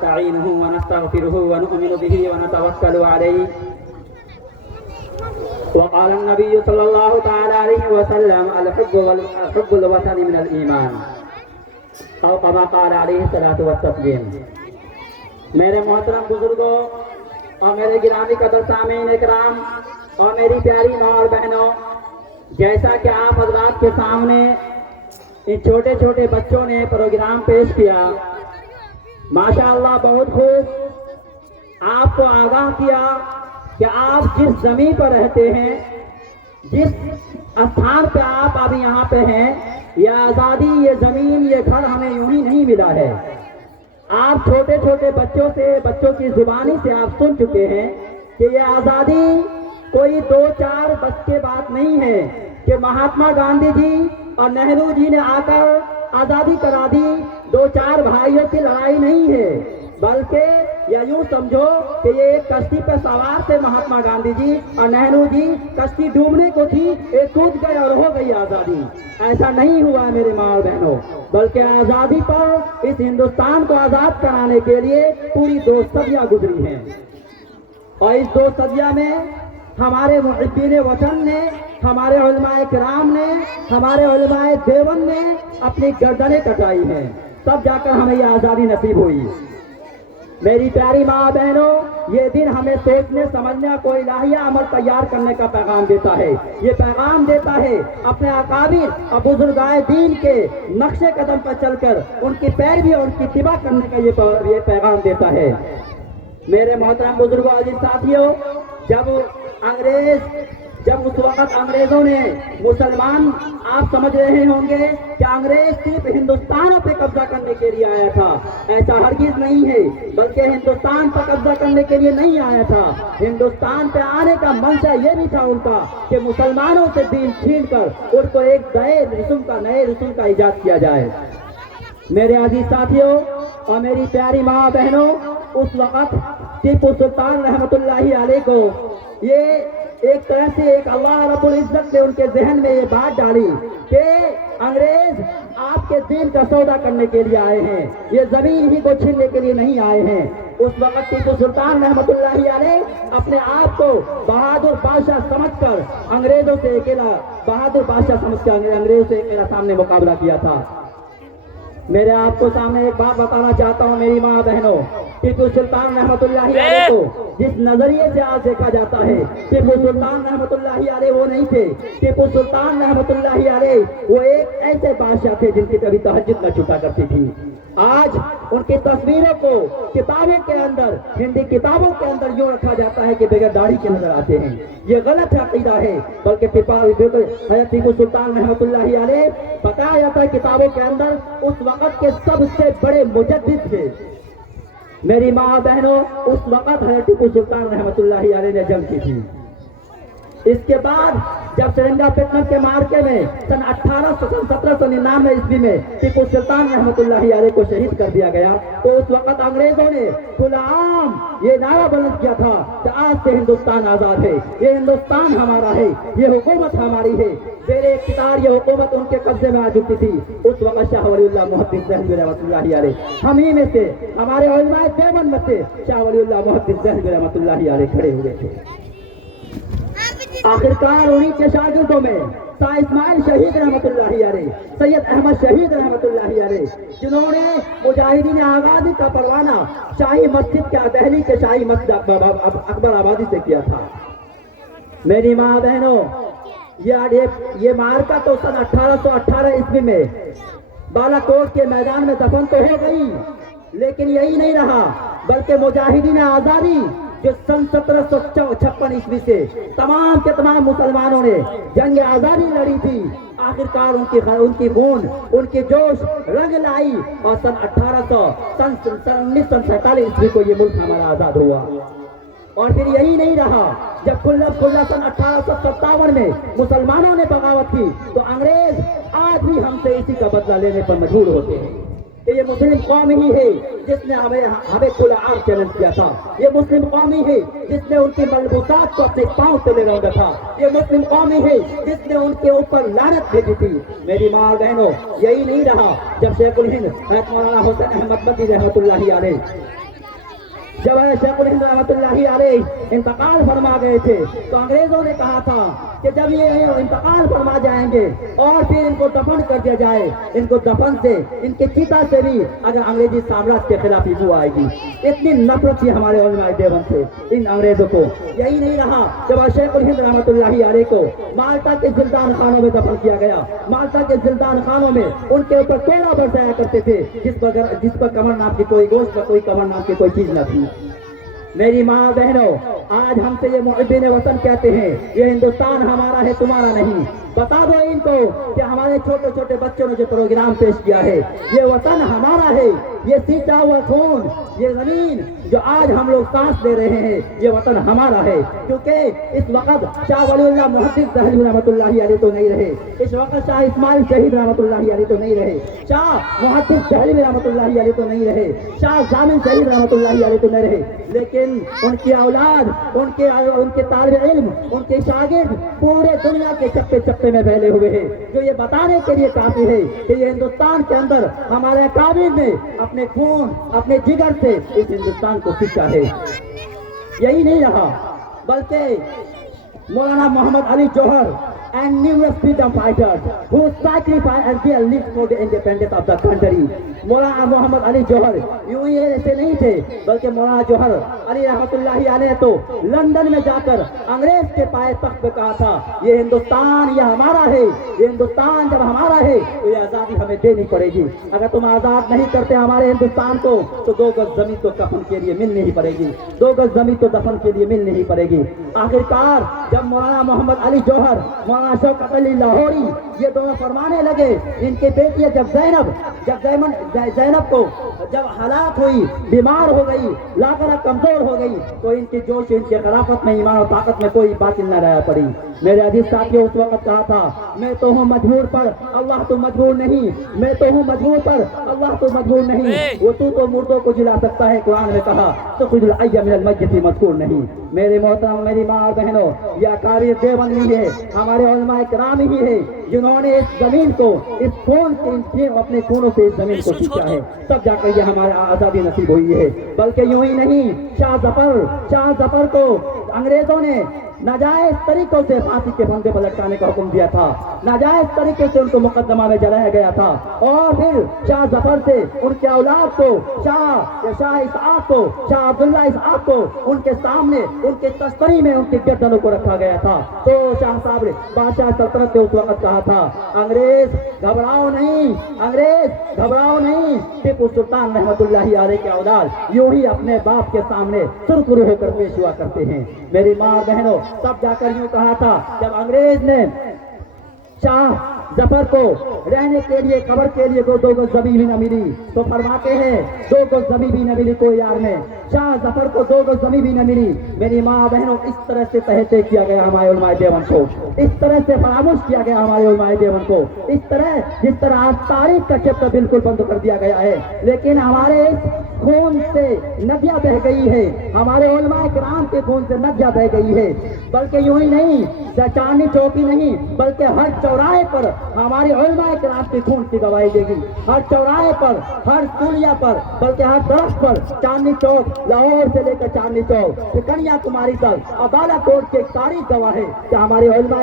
نستعينه ونستغفره ونؤمن به ونتوكل عليه. وقال النبي صلى الله تعالى عليه وسلم الحب الوطن من الإيمان أو كما قال عليه الصلاة والتسليم. میرے محترم بزرگوں اور میرے گرامی قدر سامعین اکرام اور میری پیاری ماں اور بہنوں، جیسا کہ آپ حضرات کے سامنے ان چھوٹے چھوٹے بچوں نے پروگرام پیش کیا، ماشاءاللہ بہت خوب آپ کو آگاہ کیا کہ آپ جس زمین پر رہتے ہیں، جس استھان پہ آپ ابھی یہاں پہ ہیں، یہ آزادی، یہ زمین، یہ گھر ہمیں یوں ہی نہیں ملا ہے. آپ چھوٹے چھوٹے بچوں کی زبانی سے آپ سن چکے ہیں کہ یہ آزادی کوئی دو چار بس کے بات نہیں ہے کہ مہاتما گاندھی جی اور نہرو جی نے آ کر آزادی کرا دی. دو چار بھائیوں کی لڑائی نہیں ہے، بلکہ یا یوں سمجھو کہ یہ ایک کشتی پہ سوار تھے مہاتما گاندھی جی اور نہرو جی، کشتی ڈوبنے کو تھی، ایک کود گئے اور ہو گئی آزادی. ایسا نہیں ہوا میرے ماں اور بہنوں، بلکہ آزادی پر اس ہندوستان کو آزاد کرانے کے لیے پوری 2 صدیاں گزری ہیں، اور اس 2 صدیوں میں ہمارے محبین وطن نے، ہمارے علماء کرام نے، ہمارے علماء دیوبند نے اپنی گردنیں کٹائی ہیں، تب جا کر ہمیں یہ آزادی نصیب ہوئی. میری پیاری ماں بہنوں، یہ دن ہمیں سوچنے سمجھنے کو الہیہ عمل تیار کرنے کا پیغام دیتا ہے. یہ پیغام دیتا ہے اپنے اکابر اور بزرگائے دین کے نقش قدم پر چل کر ان کی پیروی اور ان کی اتباع کرنے کا یہ پیغام دیتا ہے. میرے محترم بزرگوں، عزیز ساتھیوں، جب اس وقت انگریزوں نے مسلمان، آپ سمجھ رہے ہوں گے کہ انگریز صرف ہندوستان پہ قبضہ کرنے کے لیے آیا تھا. ایسا ہرگز نہیں ہے، بلکہ ہندوستان پر قبضہ کرنے کے لیے نہیں آیا تھا. ہندوستان پہ آنے کا منشا یہ بھی تھا ان کا کہ مسلمانوں سے دین چھین کر ان کو ایک نئے رسوم کا ایجاد کیا جائے. میرے عزیز ساتھیوں اور میری پیاری ماں بہنوں، اس وقت ٹیپو سلطان رحمت اللہ علیہ کو یہ ایک طرح سے اللہ رب العزت نے ان کے ذہن میں یہ بات ڈالی کہ انگریز آپ کے دین کا سودا کرنے کے لیے آئے ہیں، یہ زمین ہی کو چھیننے کے لیے نہیں آئے ہیں. اس وقت ٹیپو سلطان رحمت اللہ علیہ اپنے آپ کو بہادر بادشاہ سمجھ کر انگریزوں سے اکیلا سامنے مقابلہ کیا تھا. میرے آپ کو سامنے ایک بات بتانا چاہتا ہوں میری ماں بہنوں، ٹیپو سلطان رحمت اللہ علیہ کو جس نظریے سے آج دیکھا جاتا ہے، ٹیپو سلطان رحمت اللہ علیہ وہ نہیں تھے. ٹیپو سلطان رحمت اللہ علیہ وہ ایک ایسے بادشاہ تھے جن کی کبھی تہجد نہ چھوٹا کرتی تھی. آج ان کی تصویروں کو کتابوں کے اندر، ہندی کتابوں کے اندر یوں رکھا جاتا ہے کہ بغیر داڑھی کے نظر آتے ہیں. یہ غلط عقیدہ ہے، بلکہ حضرت ٹیپو سلطان رحمت اللہ علیہ بتایا جاتا ہے کتابوں کے اندر اس وقت کے سب سے بڑے مجدد تھے. میری ماں بہنوں، اس وقت حضرت ٹیپو سلطان رحمت اللہ علیہ نے جنگ کی تھی. اس کے بعد جب سرنگا پٹنم کے مارکے میں سن 1799 عیسوی میں ٹیپو سلطان رحمت اللہ علیہ کو شہید کر دیا گیا، تو اس وقت انگریزوں نے کھلا عام یہ نعرہ بلند کیا تھا کہ آج سے ہندوستان آزاد ہے، یہ ہندوستان ہمارا ہے، یہ حکومت ہماری ہے. زیر اقتدار یہ حکومت ان کے قبضے میں آ چکی تھی. اس وقت شاہ ولی اللہ محدث دہلوی رحمۃ اللہ علیہ ہم ہی میں سے، ہمارے علماء دیوبند میں سے شاہ ولی اللہ محدث دہلوی رحمۃ اللہ علیہ کھڑے ہوئے تھے. آخرکار انہی کے شاگردوں میں شاہ اسماعیل شہید رحمت اللہ علیہ، سید احمد شہید رحمت اللہ علیہ، جنہوں نے مجاہدین آزادی کا پروانہ شاہی مسجد کے دہلی کے شاہی مسجد اکبر آبادی سے کیا تھا. میری ماں بہنوں، یہ مارکا تو سن 1818 عیسوی میں بالا کوٹ کے میدان میں دفن تو ہو گئی، لیکن یہی نہیں رہا، بلکہ مجاہدین آزادی جو سن 1756 عیسوی سے تمام کے تمام مسلمانوں نے جنگ آزادی لڑی تھی، آخرکار ان کی خون، ان کی جوش رنگ لائی، اور سن 1947 عیسوی کو یہ ملک ہمارا آزاد ہوا. اور پھر یہی نہیں رہا، جب کھلا سن 1857 میں مسلمانوں نے بغاوت کی تو انگریز آج بھی ہم سے اسی کا بدلہ لینے پر مجبور ہوتے ہیں کہ یہ مسلم قوم ہی ہے جس نے ہمیں کھلا عام چیلنج کیا تھا. یہ مسلم قوم ہی ہے جس نے ان کی ملبوسات کو اپنے پاؤں سے لے روندا تھا. یہ مسلم قوم ہی ہے جس نے ان کے اوپر لعنت بھیجی تھی. میری ماں بہنوں، یہی نہیں رہا، جب شیخ الہند حضرت مولانا حسین احمد مدنی رحمۃ اللہ علیہ جب شیخ الہند رحمۃ اللہ علیہ انتقال فرما گئے تھے تو انگریزوں نے کہا تھا کہ جب یہ انتقال فرما جائیں گے اور پھر ان کو دفن کر دیا جائے، ان کو دفن سے، ان کے چیتا سے بھی اگر انگریزی سامراج کے خلاف بو آئے گی۔ اتنی نفرت تھی ہمارے علماء دیوبند سے ان انگریزوں کو۔ یہی نہیں رہا، جب شیخ الہند رحمۃ اللہ علیہ کو مالٹا کے زندان خانوں میں دفن کیا گیا، مالٹا کے زندان خانوں میں ان کے اوپر کوڑا برسایا کرتے تھے جس پر کمر نام کی کوئی گوشت پر کوئی کمر نام کی کوئی چیز نہ تھی۔ میری ماں بہنوں، آج ہم سے یہ محبین وطن کہتے ہیں یہ ہندوستان ہمارا ہے تمہارا نہیں۔ بتا دو ان کو کہ ہمارے چھوٹے چھوٹے بچوں نے جو پروگرام پیش کیا ہے، یہ وطن ہمارا ہے، یہ سینچا ہوا خون، یہ زمین جو آج ہم لوگ سانس لے رہے ہیں، یہ وطن ہمارا ہے۔ کیونکہ اس وقت شاہ ولی اللہ محدث دہلوی رحمۃ اللہ علیہ تو نہیں رہے، اس وقت شاہ اسماعیل شہید رحمۃ اللہ علیہ تو نہیں رہے، شاہ محدث دہلوی رحمۃ اللہ علیہ تو نہیں رہے، شاہ ضامن شہید رحمۃ اللہ علیہ تو نہیں رہے، لیکن ان کی اولاد، ان کے طالب علم، ان کے شاگرد پورے دنیا کے چپے چپے میں پھیلے ہوئے ہیں، جو یہ بتانے کے لیے کافی ہے کہ یہ ہندوستان کے اندر ہمارے اکابر نے اپنے خون، اپنے جگر سے اس ہندوستان کو سینچا ہے۔ یہی نہیں رہا، بلکہ مولانا محمد Ali Jauhar and numerous freedom fighters who sacrificed their lives for the independence of the country۔ مولانا محمد علی جوہر یوں ہی ایسے نہیں تھے، بلکہ مولانا جوہر علی رحمۃ اللہ علیہ تو لندن میں جا کر انگریز کے پائے تخت پہ کہا تھا یہ ہندوستان یہ ہمارا ہے، یہ ہندوستان جب ہمارا ہے تو یہ آزادی ہمیں دینی پڑے گی، اگر تم آزاد نہیں کرتے ہمارے ہندوستان کو تو 2 گز زمین تو کفن کے لیے مل نہیں پڑے گی، 2 گز زمین تو دفن کے لیے مل نہیں پڑے گی۔ آخرکار جب مولانا محمد علی جوہر، مولانا شوکت علی لاہوری یہ دونوں فرمانے لگے، ان کی بیٹی جب زینب کو جب ہلاک ہوئی، بیمار ہو گئی، لاکرہ کمزور ہو گئی، تو ان کی جوش، ان کی خلافت میں، ایمان و طاقت میں کوئی باطل نہ رہ پڑی۔ میرے عزیز ساتھیوں، اس وقت کہا تھا میں تو ہوں مجبور پر اللہ تو مجبور نہیں، میں تو ہوں مجبور پر اللہ تو مجبور نہیں، وہ تو مردوں کو جلا سکتا ہے، قرآن نے کہا تو خود الحی من المیت مذکور نہیں۔ میرے محترم، میری ماں اور بہنوں، یہ اکابر دیوبند ہی ہے، ہمارے علماء کرام ہی ہے جنہوں نے اس زمین کو، اس خون سے، اپنے خونوں سے اس زمین کو سینچا ہے، تب جا کر یہ ہمارے آزادی نصیب ہوئی ہے۔ بلکہ یوں ہی نہیں، شاہ ظفر کو انگریزوں نے ناجائز طریقوں سے پھانسی کے پھندے پر لٹکانے کا حکم دیا تھا، ناجائز طریقے سے ان کو مقدمہ میں جلایا گیا تھا، اور پھر شاہ ظفر سے ان کے اولاد کو، شاہ اسحاق کو، شاہ عبداللہ اسحاق کو ان کے سامنے، ان کے تستری میں ان کی گردنوں کو رکھا گیا تھا۔ تو شاہ صاحب نے، بادشاہ سلطنت نے اس وقت کہا تھا انگریز گھبراؤ نہیں، انگریز گھبراؤ نہیں، ٹیپو سلطان رحمۃ اللہ علیہ کے اولاد یوں ہی اپنے باپ کے سامنے سرخرو ہو کر پیش ہوا کرتے ہیں۔ میری ماں بہنوں، تب جا کر یوں کہا تھا جب انگریز نے شاہ ظفر کو رہنے کے لیے، قبر کے لیے 2 گز زمین بھی نہ ملی، تو فرماتے ہیں 2 گز زمین بھی نہ ملی کوئی یار میں، شاہ ظفر کو 2 گز زمین بھی نہ ملی۔ میری ماں بہنوں، اس طرح سے تحطے کیا گیا ہمارے علماء دیوبند کو، اس طرح سے فراموش کیا گیا ہمارے علماء دیوبند کو، جس طرح آج تاریخ کا چیپٹر بالکل بند کر دیا گیا ہے، لیکن ہمارے اس خون سے ندیاں بہ گئی ہے، ہمارے علماء کرام کے خون سے ندیاں بہ گئی ہے۔ بلکہ یوں ہی نہیں، چاندنی چوکی نہیں، بلکہ ہر چوراہے پر ہمارے علماء کرام کے خون کی گواہی دے گی، ہر چوراہے پر، ہر پولیا پر، بلکہ ہر درخت پر، چاندنی چوک، لاہور سے لے کر چاندنی چوک، کنیا کماری تک، ابالا کوٹ کی ایک تاریخ گواہ ہے کہ ہمارے علماء